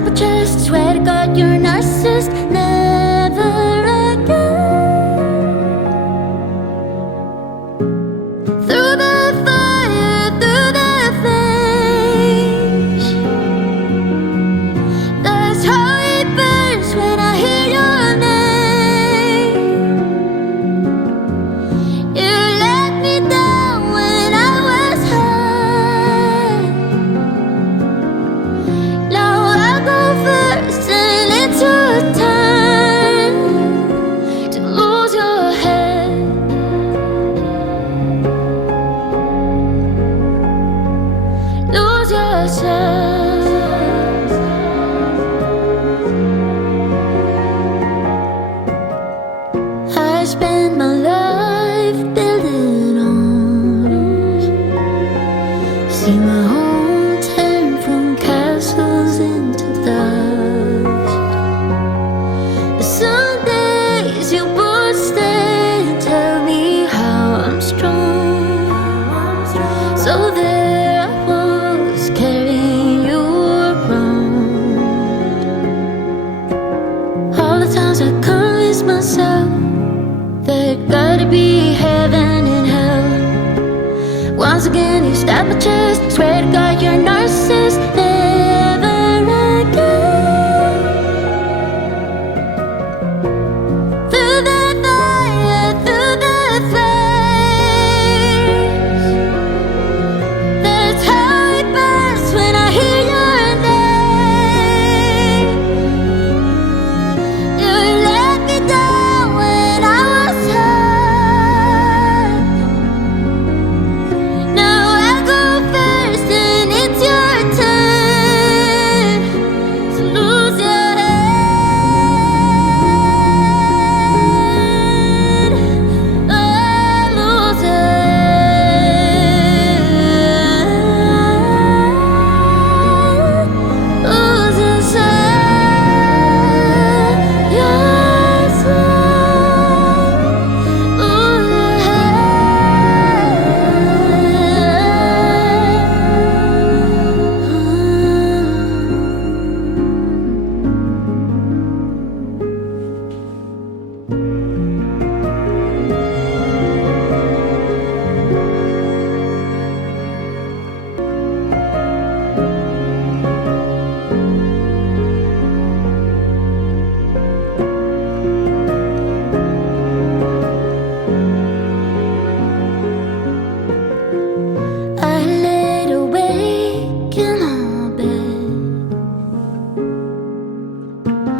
stab my chest. Swear to God you're a narcissist. Never again. Through the fire, through the flames, that's how it burns when I hear your name. You let me down when I was high. Now I go first and it's your turn to lose your head. Lose yourself. I spend my life building arms, see my home turn from castles into dust. Some days you both stay and tell me how I'm strong. So there I was carrying you around. All the times I convinced myself there gotta be heaven and hell. Once again you stab my chest. Swear to God you're a narcissist.